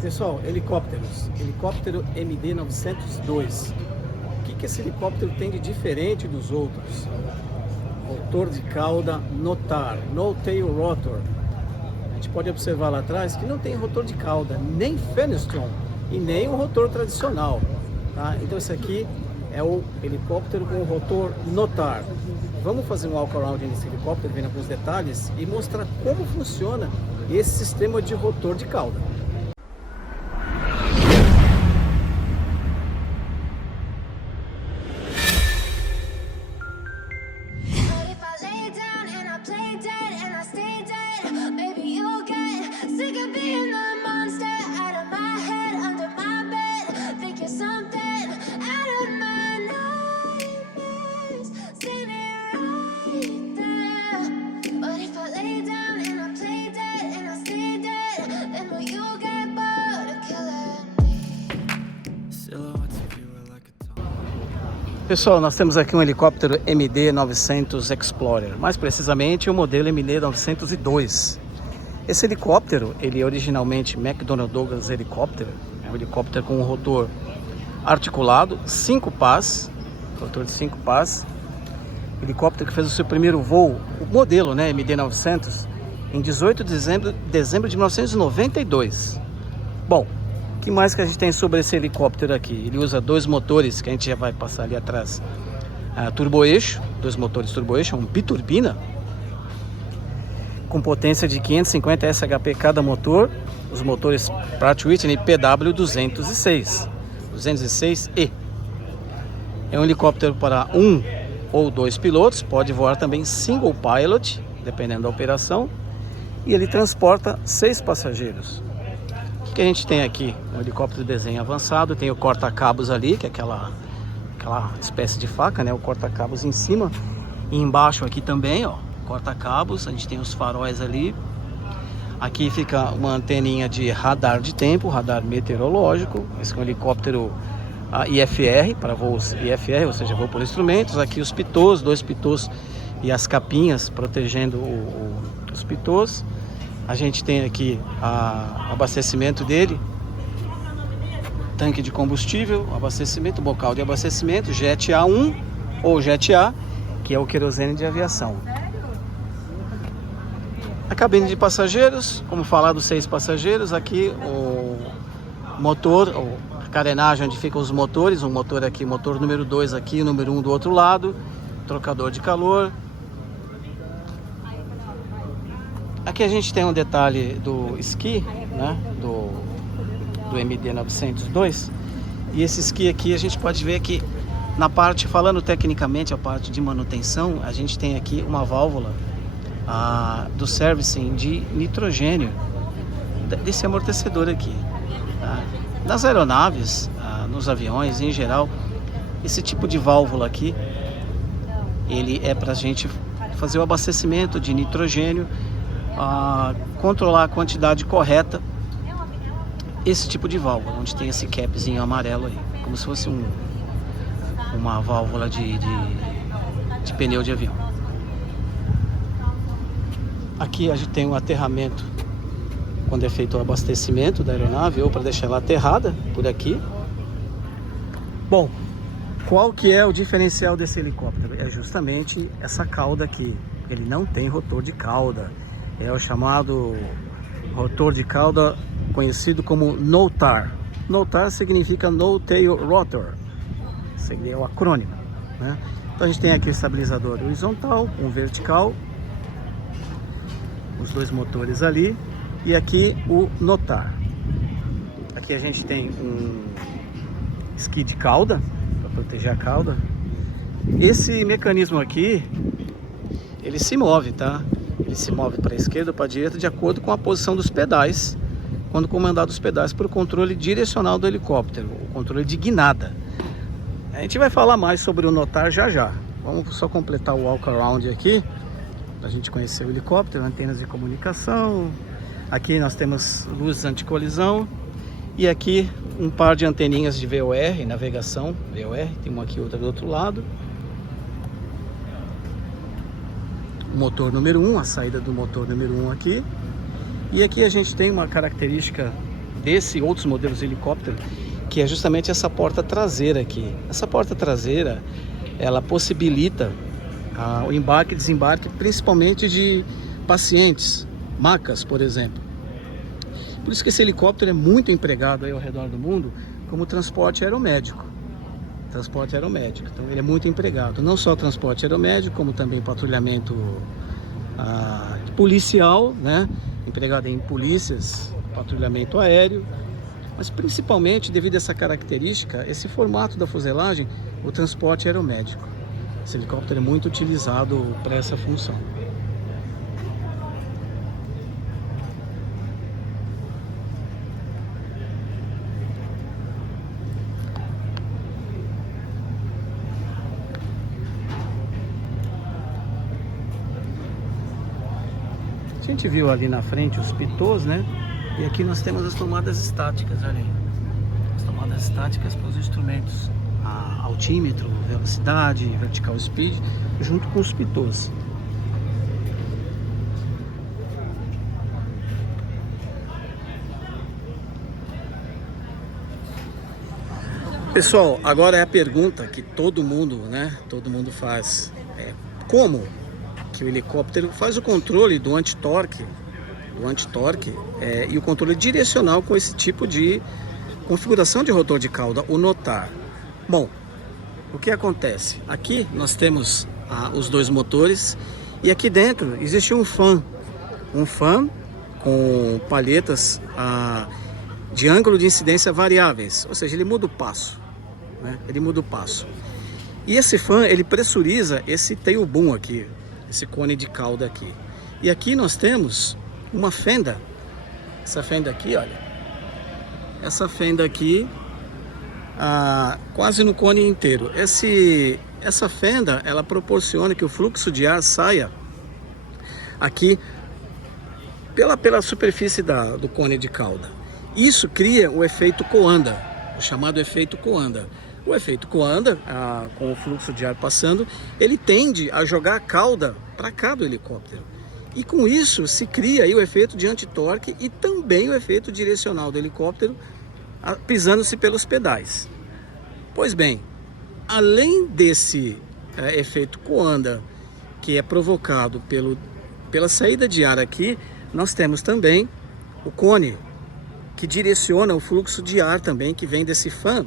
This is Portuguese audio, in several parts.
Pessoal, helicópteros. Helicóptero MD-902. O que esse helicóptero tem de diferente dos outros? Rotor de cauda Notar, No Tail Rotor. A gente pode observar lá atrás que não tem rotor de cauda, nem Fenestron e nem um rotor tradicional. Tá? Então esse aqui é o helicóptero com o rotor Notar. Vamos fazer um walk-around nesse helicóptero, vendo alguns detalhes e mostrar como funciona esse sistema de rotor de cauda. Pessoal, nós temos aqui um helicóptero MD-900 Explorer, mais precisamente o modelo MD-902. Esse helicóptero, ele é originalmente McDonnell Douglas Helicopter, é um helicóptero com um rotor articulado, 5 pás, rotor de 5 pás. Helicóptero que fez o seu primeiro voo, o modelo, né, MD-900, em 18 de dezembro de 1992. Bom, o que mais que a gente tem sobre esse helicóptero aqui? Ele usa dois motores que a gente já vai passar ali atrás, turbo-eixo, dois motores turbo-eixo, um biturbina, com potência de 550 SHP cada motor, os motores Pratt & Whitney PW206E. É um helicóptero para um ou dois pilotos, pode voar também single pilot, dependendo da operação, e ele transporta 6 passageiros. O que a gente tem aqui? Um helicóptero de desenho avançado, tem o corta-cabos ali, que é aquela espécie de faca, né? O corta-cabos em cima, e embaixo aqui também, ó, corta-cabos, a gente tem os faróis ali. Aqui fica uma anteninha de radar de tempo, radar meteorológico. Esse é um helicóptero IFR, para voos IFR, ou seja, voo por instrumentos. Aqui os pitôs, 2 pitôs e as capinhas protegendo os pitôs. A gente tem aqui o abastecimento dele, tanque de combustível, abastecimento, bocal de abastecimento, Jet A1 ou Jet A, que é o querosene de aviação. A cabine de passageiros, como falado, 6 passageiros. Aqui o motor, a carenagem onde ficam os motores, um motor aqui, motor número 2 aqui, número 1 do outro lado, trocador de calor. Aqui a gente tem um detalhe do esqui, né, do MD-902, e esse esqui aqui a gente pode ver que na parte, falando tecnicamente, a parte de manutenção, a gente tem aqui uma válvula do servicing de nitrogênio desse amortecedor aqui. Tá? Nas aeronaves, nos aviões em geral, esse tipo de válvula aqui, ele é para a gente fazer o abastecimento de nitrogênio, controlar a quantidade correta, esse tipo de válvula, onde tem esse capzinho amarelo aí, como se fosse uma válvula de pneu de avião. Aqui a gente tem um aterramento quando é feito o abastecimento da aeronave, ou para deixar ela aterrada por aqui. Bom, qual que é o diferencial desse helicóptero? É justamente essa cauda aqui. Ele não tem rotor de cauda. É o chamado rotor de cauda conhecido como NOTAR. NOTAR significa No Tail Rotor. Seria o acrônimo, né? Então a gente tem aqui o estabilizador horizontal, um vertical, os dois motores ali, e aqui o NOTAR. Aqui a gente tem um esqui de cauda, para proteger a cauda. Esse mecanismo aqui, ele se move, tá? Ele se move para a esquerda ou para a direita de acordo com a posição dos pedais, quando comandado os pedais por controle direcional do helicóptero, o controle de guinada. A gente vai falar mais sobre o NOTAR já. Vamos só completar o walk-around aqui, para a gente conhecer o helicóptero, antenas de comunicação. Aqui nós temos luzes anti-colisão. E aqui um par de anteninhas de VOR, navegação, VOR, tem uma aqui e outra do outro lado. O motor número 1, a saída do motor número 1 aqui. E aqui a gente tem uma característica desse outros modelos de helicóptero, que é justamente essa porta traseira aqui. Essa porta traseira, ela possibilita o embarque e desembarque, principalmente de pacientes, macas, por exemplo. Por isso que esse helicóptero é muito empregado aí ao redor do mundo como transporte aeromédico. Transporte aeromédico. Então ele é muito empregado. Não só transporte aeromédico, como também patrulhamento policial, né? Empregado em polícias, patrulhamento aéreo. Mas principalmente devido a essa característica, esse formato da fuselagem, o transporte aeromédico. Esse helicóptero é muito utilizado para essa função. A gente viu ali na frente os pitôs, né? E aqui nós temos as tomadas estáticas, olha aí. As tomadas estáticas para os instrumentos, altímetro, velocidade, vertical speed, junto com os pitôs. Pessoal, agora é a pergunta que todo mundo, né? Todo mundo faz. Como que o helicóptero faz o controle do anti-torque, e o controle direcional com esse tipo de configuração de rotor de cauda, o NOTAR. Bom, o que acontece? Aqui nós temos os dois motores e aqui dentro existe um fan com palhetas de ângulo de incidência variáveis, ou seja, ele muda o passo, né? Ele muda o passo. E esse fan, ele pressuriza esse tail boom aqui, esse cone de cauda aqui. E aqui nós temos uma fenda, essa fenda aqui, olha, essa fenda aqui, quase no cone inteiro. Essa fenda, ela proporciona que o fluxo de ar saia aqui pela superfície do cone de cauda. Isso cria o efeito Coanda, o chamado efeito Coanda. O efeito Coanda, com o fluxo de ar passando, ele tende a jogar a cauda para cá do helicóptero. E com isso se cria aí o efeito de anti-torque e também o efeito direcional do helicóptero pisando-se pelos pedais. Pois bem, além desse efeito Coanda que é provocado pela saída de ar aqui, nós temos também o cone que direciona o fluxo de ar também que vem desse fan,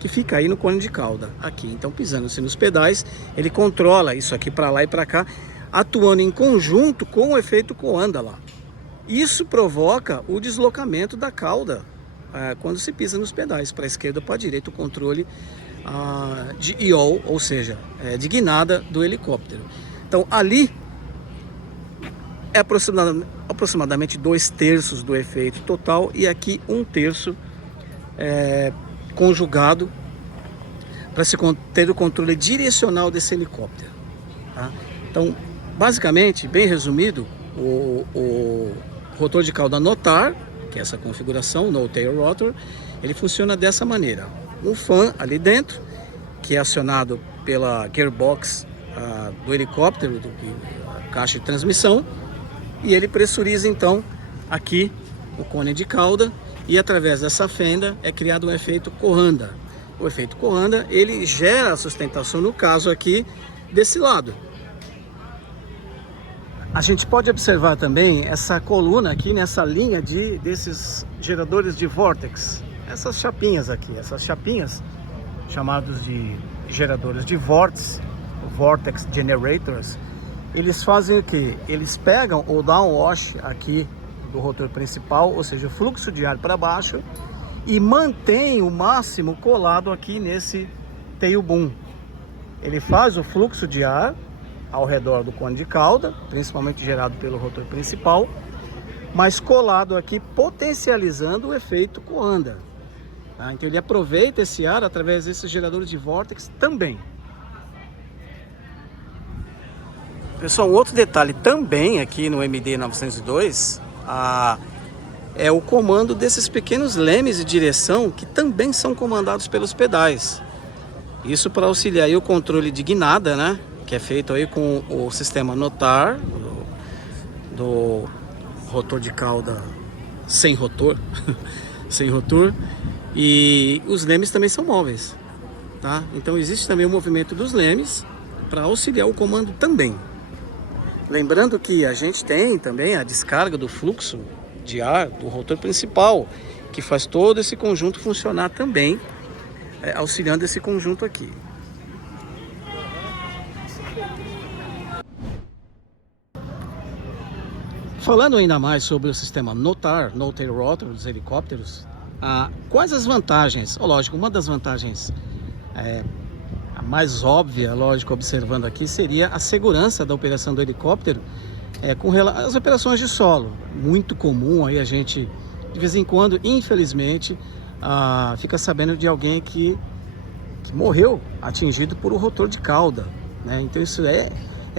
que fica aí no cone de cauda aqui. Então, pisando-se nos pedais, ele controla isso aqui para lá e para cá, atuando em conjunto com o efeito Coanda lá. Isso provoca o deslocamento da cauda quando se pisa nos pedais, para a esquerda ou para a direita, o controle de yaw, ou seja, de guinada do helicóptero. Então ali é aproximadamente 2/3 do efeito total e aqui 1/3 conjugado para se ter o controle direcional desse helicóptero, tá? Então, basicamente, bem resumido, o rotor de cauda NOTAR, que é essa configuração, No Tail Rotor, ele funciona dessa maneira. Um fan ali dentro, que é acionado pela gearbox do helicóptero, caixa de transmissão, e ele pressuriza então aqui o cone de cauda, e através dessa fenda é criado um efeito Coanda. O efeito Coanda, ele gera a sustentação, no caso aqui, desse lado. A gente pode observar também essa coluna aqui nessa linha desses geradores de vórtex. Essas chapinhas aqui, chamados de geradores de vórtice, vortex generators, eles fazem o que? Eles pegam o downwash aqui do rotor principal, ou seja, o fluxo de ar para baixo, e mantém o máximo colado aqui nesse tail boom. Ele faz o fluxo de ar ao redor do cone de cauda, principalmente gerado pelo rotor principal, mas colado aqui, potencializando o efeito Coanda. Tá? Então ele aproveita esse ar através desses geradores de vórtex também. Pessoal, um outro detalhe também aqui no MD-902 é o comando desses pequenos lemes de direção que também são comandados pelos pedais. Isso para auxiliar aí o controle de guinada, né? Que é feito aí com o sistema NOTAR do rotor de cauda sem rotor, sem rotor, e os lemes também são móveis, tá? Então existe também o movimento dos lemes para auxiliar o comando também. Lembrando que a gente tem também a descarga do fluxo de ar do rotor principal, que faz todo esse conjunto funcionar também, auxiliando esse conjunto aqui. Falando ainda mais sobre o sistema NOTAR, No Tail Rotor dos helicópteros, quais as vantagens? Lógico, uma das vantagens a mais óbvia, lógico, observando aqui, seria a segurança da operação do helicóptero com relação às operações de solo. Muito comum aí a gente, de vez em quando, infelizmente, fica sabendo de alguém que morreu atingido por um rotor de cauda, né? Então isso é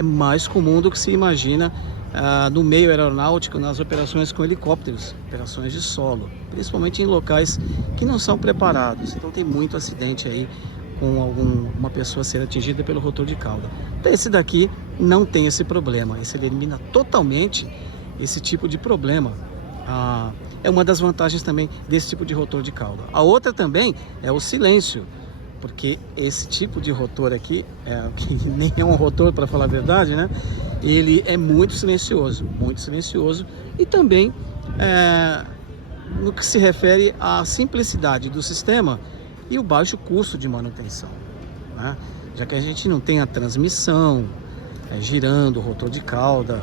mais comum do que se imagina no meio aeronáutico, nas operações com helicópteros, operações de solo, principalmente em locais que não são preparados. Então tem muito acidente aí com uma pessoa ser atingida pelo rotor de cauda. Então esse daqui não tem esse problema, esse ele elimina totalmente esse tipo de problema. É uma das vantagens também desse tipo de rotor de cauda. A outra também é o silêncio, porque esse tipo de rotor aqui, que nem é um rotor para falar a verdade, né? Ele é muito silencioso e também no que se refere à simplicidade do sistema e o baixo custo de manutenção, né? Já que a gente não tem a transmissão girando, o rotor de cauda,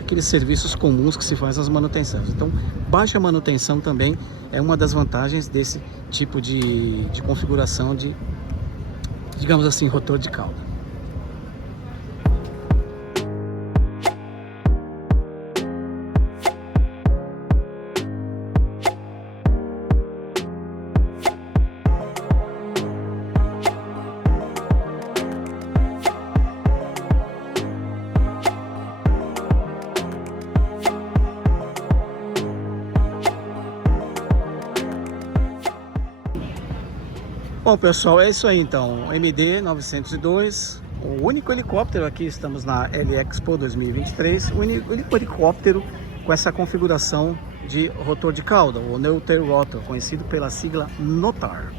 aqueles serviços comuns que se faz nas manutenções. Então, baixa manutenção também é uma das vantagens desse tipo de configuração de, digamos assim, rotor de cauda. Bom, pessoal, é isso aí então. MD 902, o único helicóptero aqui, estamos na L-Expo 2023, o único helicóptero com essa configuração de rotor de cauda, o No Tail Rotor, conhecido pela sigla NOTAR.